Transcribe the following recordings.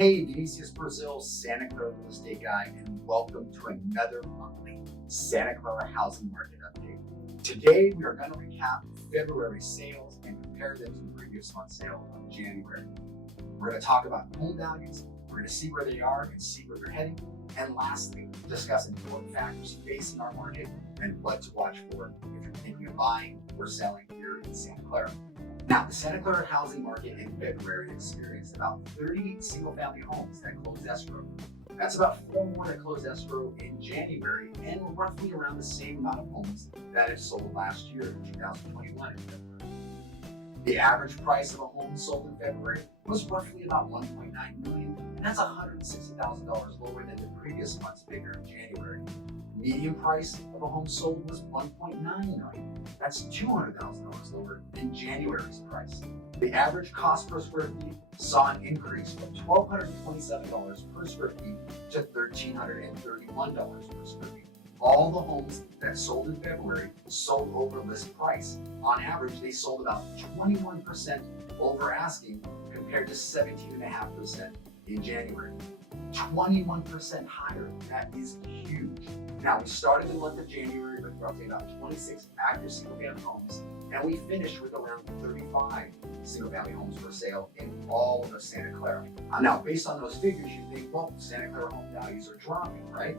Hey, Vinicius Brasil, Santa Clara real estate guy, and welcome to another monthly Santa Clara housing market update. Today, we are going to recap February sales and compare them to the previous month's sale of January. We're going to talk about home values, we're going to see where they are and see where they're heading, and lastly, discuss important factors facing our market and what to watch for if you're thinking of buying or selling here in Santa Clara. Now, the Santa Clara housing market in February experienced about 30 single-family homes that closed escrow. That's about 4 more that closed escrow in January, and roughly around the same amount of homes that have sold last year in 2021 in February. The average price of a home sold in February was roughly about $1.9 million, and that's $160,000 lower than the previous month's figure in January. Median price of a home sold was $1.9 million. That's $200,000 lower than January's price. The average cost per square feet saw an increase from $1,227 per square feet to $1,331 per square feet. All the homes that sold in February sold over list price. On average, they sold about 21% over asking compared to 17.5% in January. 21% higher. That is huge. Now, we started the month of January with roughly about 26 active single-family homes, and we finished with around 35 single-family homes for sale in all of Santa Clara. Now, based on those figures, you think, well, Santa Clara home values are dropping, right?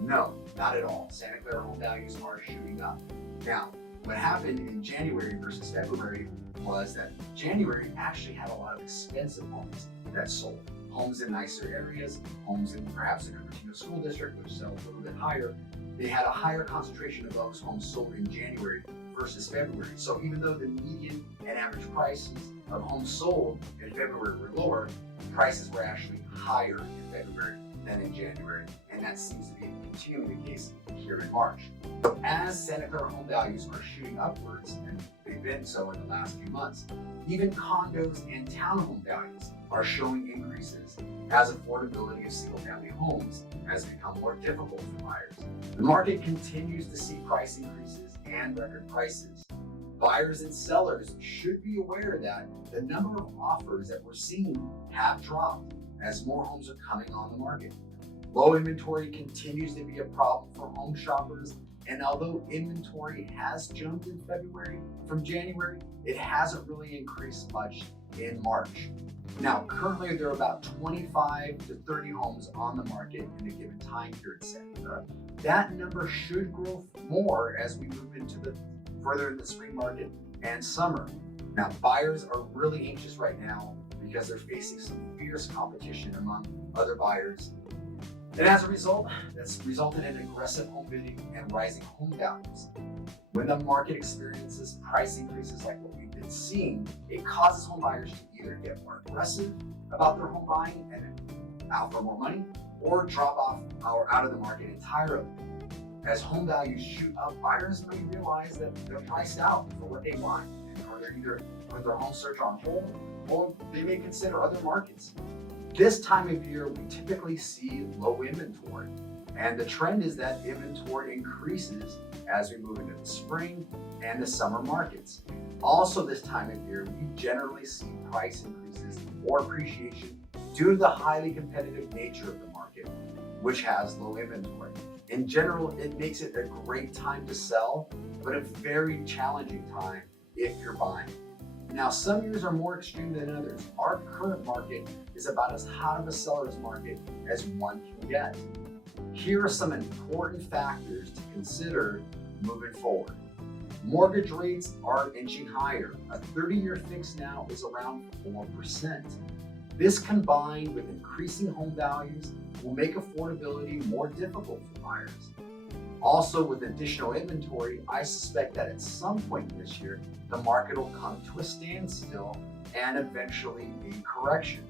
No, not at all. Santa Clara home values are shooting up. Now, what happened in January versus February was that January actually had a lot of expensive homes that sold. Homes in nicer areas, homes in perhaps a Cupertino school district, which sells a little bit higher. They had a higher concentration of those homes sold in January versus February. So even though the median and average prices of homes sold in February were lower, prices were actually higher in February than in January. And that seems to be continuing the case here in March. So as Santa Clara home values are shooting upwards, and they've been so in the last few months, even condos and townhome values are showing increases as affordability of single-family homes has become more difficult for buyers. The market continues to see price increases and record prices. Buyers and sellers should be aware that the number of offers that we're seeing have dropped as more homes are coming on the market. Low inventory continues to be a problem for home shoppers, and although inventory has jumped in February from January, it hasn't really increased much in March. Now, currently there are about 25 to 30 homes on the market in a given time period in Santa Clara. That number should grow more as we move into further in the spring market and summer. Now, buyers are really anxious right now because they're facing some fierce competition among other buyers. And as a result, that's resulted in aggressive home bidding and rising home values. When the market experiences price increases like what we've been seeing, it causes home buyers to either get more aggressive about their home buying and offer more money, or drop off or out of the market entirely. As home values shoot up, buyers may realize that they're priced out for what they want, or they're either put their home search on hold, or they may consider other markets. This time of year, we typically see low inventory, and the trend is that inventory increases as we move into the spring and the summer markets. Also, this time of year, we generally see price increases or appreciation due to the highly competitive nature of the market, which has low inventory. In general, it makes it a great time to sell, but a very challenging time if you're buying. Now, some years are more extreme than others. Our current market is about as hot of a seller's market as one can get. Here are some important factors to consider moving forward. Mortgage rates are inching higher. A 30-year fix now is around 4%. This combined with increasing home values will make affordability more difficult for buyers. Also, with additional inventory, I suspect that at some point this year, the market will come to a standstill and eventually a correction.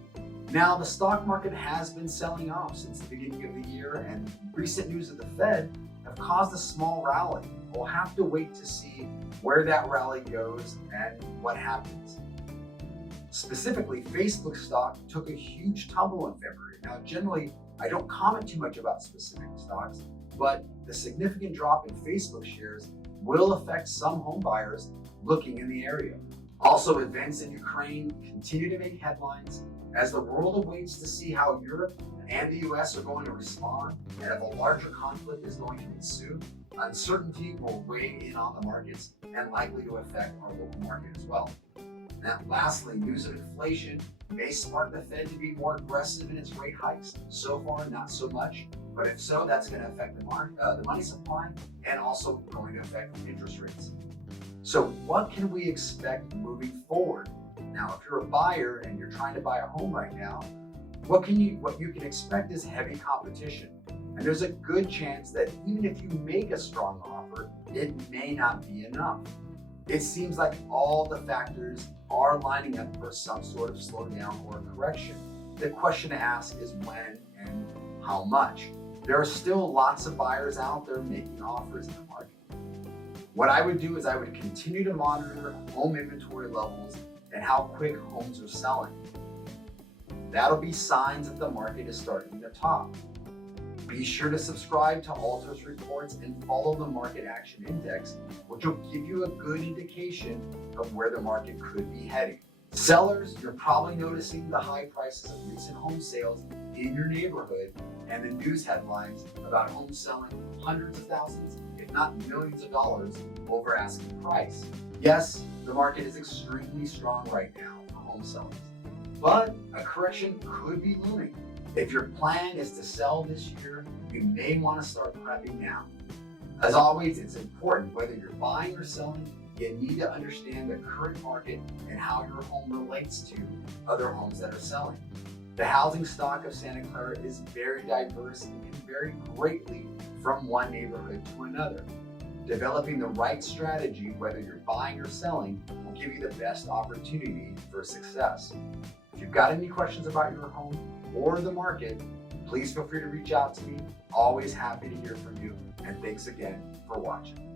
Now, the stock market has been selling off since the beginning of the year, and recent news of the Fed have caused a small rally. We'll have to wait to see where that rally goes and what happens. Specifically, Facebook stock took a huge tumble in February. Now, generally, I don't comment too much about specific stocks, but the significant drop in Facebook shares will affect some home buyers looking in the area. Also, events in Ukraine continue to make headlines as the world awaits to see how Europe and the US are going to respond, and if a larger conflict is going to ensue. Uncertainty will weigh in on the markets and likely to affect our local market as well. Now, lastly, news of inflation may spark the Fed to be more aggressive in its rate hikes. So far, not so much, but if so, that's going to affect the money supply and also going to affect interest rates. So what can we expect moving forward? Now, if you're a buyer and you're trying to buy a home right now, what you can expect is heavy competition. And there's a good chance that even if you make a strong offer, it may not be enough. It seems like all the factors are lining up for some sort of slowdown or correction. The question to ask is when and how much. There are still lots of buyers out there making offers in the market. What I would do is I would continue to monitor home inventory levels and how quick homes are selling. That'll be signs that the market is starting to top. Be sure to subscribe to Altos Reports and follow the Market Action Index, which will give you a good indication of where the market could be heading. Sellers, you're probably noticing the high prices of recent home sales in your neighborhood and the news headlines about homes selling hundreds of thousands, if not millions of dollars over asking price. Yes, the market is extremely strong right now for home sellers, but a correction could be looming. If your plan is to sell this year, you may want to start prepping now. As always, it's important whether you're buying or selling, you need to understand the current market and how your home relates to other homes that are selling. The housing stock of Santa Clara is very diverse and can vary greatly from one neighborhood to another. Developing the right strategy, whether you're buying or selling, will give you the best opportunity for success. If you've got any questions about your home or the market, please feel free to reach out to me. Always happy to hear from you, and thanks again for watching.